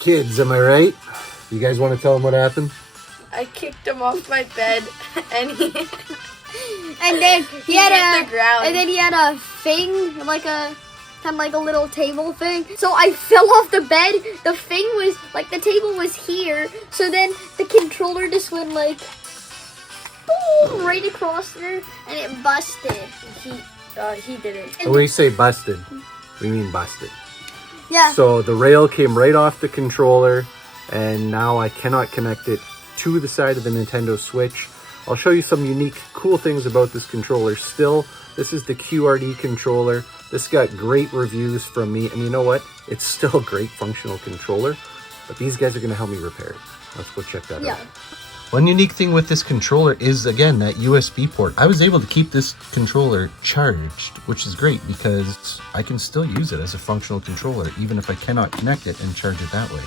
Kids, am I right? You guys want to tell them what happened? I kicked him off my bed, and then he had hit the ground. And then he had a thing, like a little table thing. So I fell off the bed. The thing was like the table was here. So then the controller just went like boom, right across there, and it busted. He did it. When we say busted, we mean busted. Yeah. So the rail came right off the controller, and now I cannot connect it to the side of the Nintendo Switch. I'll show you some unique, cool things about this controller still. This is the QRD controller. This got great reviews from me, and you know what? It's still a great functional controller, but these guys are gonna help me repair it. Let's go check that out. One unique thing with this controller is, again, that USB port. I was able to keep this controller charged, which is great because I can still use it as a functional controller, even if I cannot connect it and charge it that way.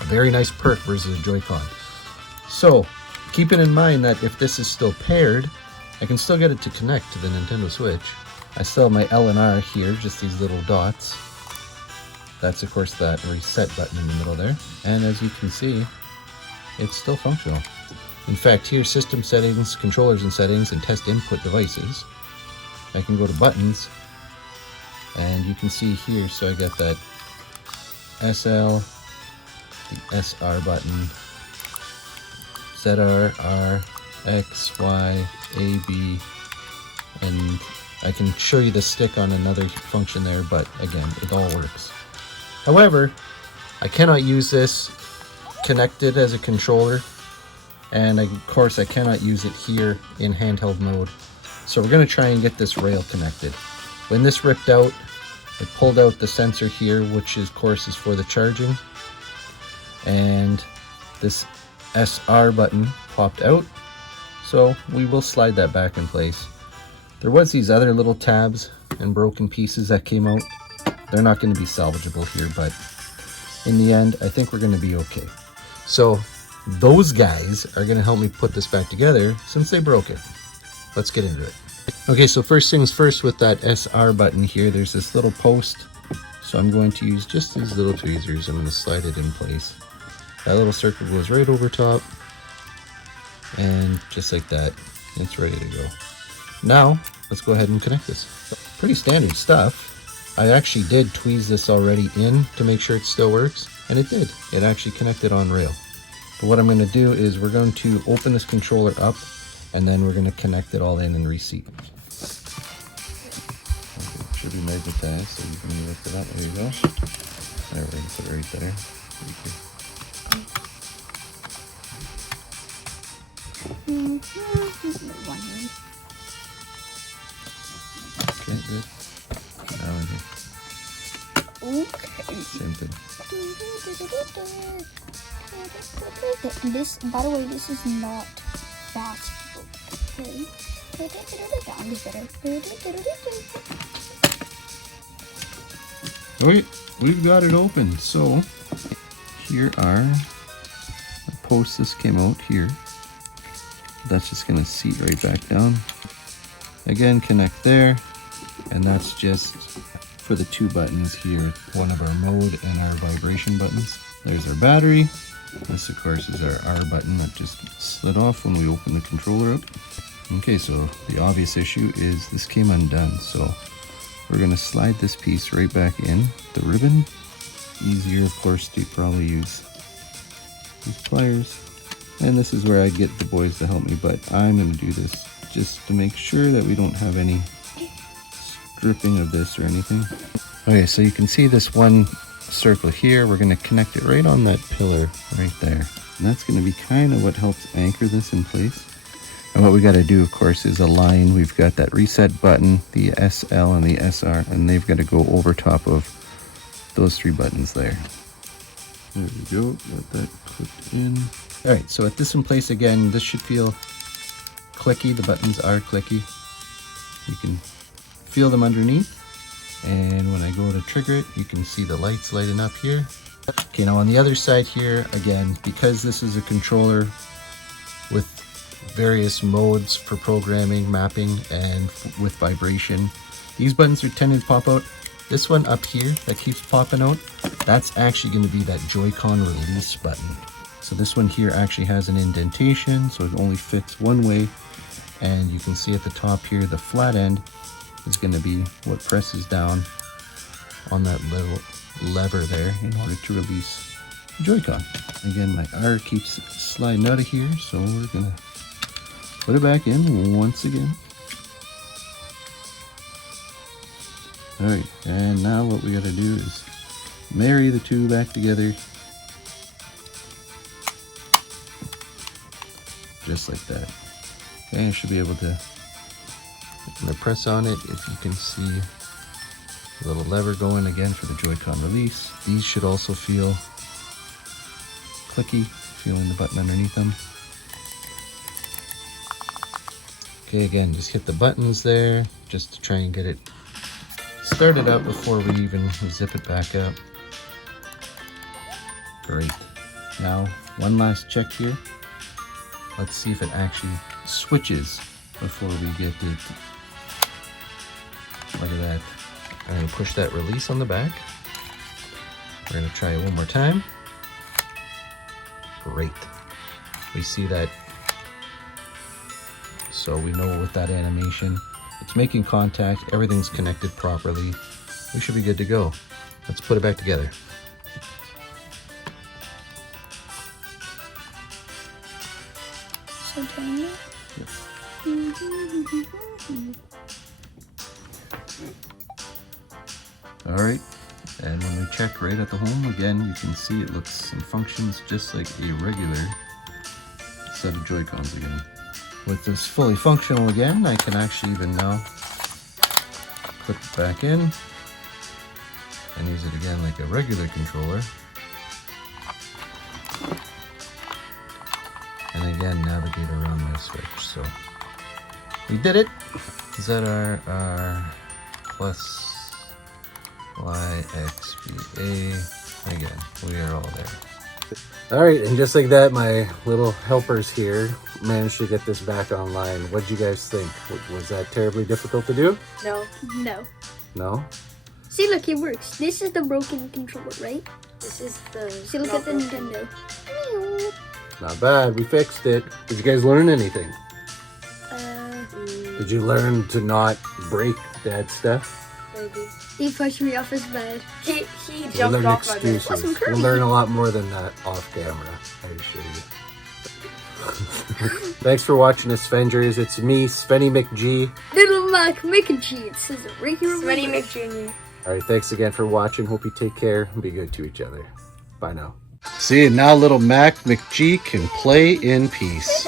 A very nice perk versus a Joy-Con. So, keeping in mind that if this is still paired, I can still get it to connect to the Nintendo Switch. I still have my L and R here, just these little dots. That's, of course, that reset button in the middle there. And as you can see, it's still functional. In fact, here, system settings, controllers and settings, and test input devices. I can go to buttons, and you can see here, so I got that SL, the SR button, ZR, R, X, Y, A, B, and I can show you the stick on another function there, but again, it all works. However, I cannot use this connected as a controller, and of course I cannot use it here in handheld mode. So we're going to try and get this rail connected. When this ripped out, it pulled out the sensor here, which of course is for the charging, and this SR button popped out, so we will slide that back in place. There was these other little tabs and broken pieces that came out. They're not going to be salvageable here, but in the end, I think we're going to be okay. So those guys are going to help me put this back together since they broke it. Let's get into it. Okay, so first things first, with that SR button here, there's this little post. So I'm going to use just these little tweezers. I'm going to slide it in place. That little circle goes right over top, and just like that, it's ready to go. Now, let's go ahead and connect this. Pretty standard stuff. I actually did tweeze this already in to make sure it still works, and it did. It actually connected on rail. But what I'm going to do is we're going to open this controller up, and then we're going to connect it all in and reseat. Okay, it should be measured there, so you can lift it up. There you go. There, we're going to put it right there. Okay, good. Now in here. Okay. Same thing. And this, by the way, this is not fast. Okay. Okay, we've got it open. So here are the posts. This came out here. That's just going to seat right back down. Again, connect there, and that's just for the two buttons here, one of our mode and our vibration buttons. There's our battery. This, of course, is our R button that just slid off when we opened the controller up. Okay, so the obvious issue is this came undone, so we're going to slide this piece right back in. The ribbon, easier, of course, to probably use these pliers. And this is where I get the boys to help me, but I'm going to do this just to make sure that we don't have any stripping of this or anything. Okay, so you can see this one circle here. We're going to connect it right on that pillar right there. And that's going to be kind of what helps anchor this in place. And what we got to do, of course, is align. We've got that reset button, the SL and the SR, and they've got to go over top of those three buttons there. There we go, got that clipped in. All right, so at this in place again, this should feel clicky. The buttons are clicky. You can feel them underneath. And when I go to trigger it, you can see the lights lighting up here. Okay, now on the other side here, again, because this is a controller with various modes for programming, mapping, and with vibration, these buttons are tending to pop out. This one up here that keeps popping out, that's actually going to be that Joy-Con release button. So this one here actually has an indentation, so it only fits one way. And you can see at the top here, the flat end is going to be what presses down on that little lever there in order to release the Joy-Con. Again, my R keeps sliding out of here, so we're going to put it back in once again. Alright, and now what we got to do is marry the two back together. Just like that. And I should be able to, I'm going to press on it. If you can see a little lever going again for the Joy-Con release. These should also feel clicky, feeling the button underneath them. Okay, again, just hit the buttons there just to try and get it started up before we even zip it back up. Great. Now, one last check here. Let's see if it actually switches before we get it. Look at that. I'm going to push that release on the back. We're going to try it one more time. Great. We see that. So we know with that animation, it's making contact, everything's connected properly. We should be good to go. Let's put it back together. So tiny. Alright, and when we check right at the home, again, you can see it looks and functions just like a regular set of Joy-Cons again. With this fully functional again, I can actually even now clip it back in and use it again like a regular controller. And again, navigate around my switch. So we did it. ZR plus YXVA. Again, we are all there. Alright, and just like that, my little helpers here managed to get this back online. What did you guys think? Was that terribly difficult to do? No. No. No? See, look, it works. This is the broken controller, right? This is the. See, look at the Nintendo. Not bad. We fixed it. Did you guys learn anything? Uh, Did you learn to not break Dad's stuff? Maybe. he pushed me off his bed. He We'll jumped learn off my bed. excuses. Awesome, Kirby. We'll learn a lot more than that off camera, I assure you. Thanks for watching A-Sven-gers. It's me, Svenny McG. Little Mac Mac and Cheese. It says it right here. Svenny McJr. Alright, thanks again for watching. Hope you take care and be good to each other. Bye now. See, now little Mac McG can play in peace.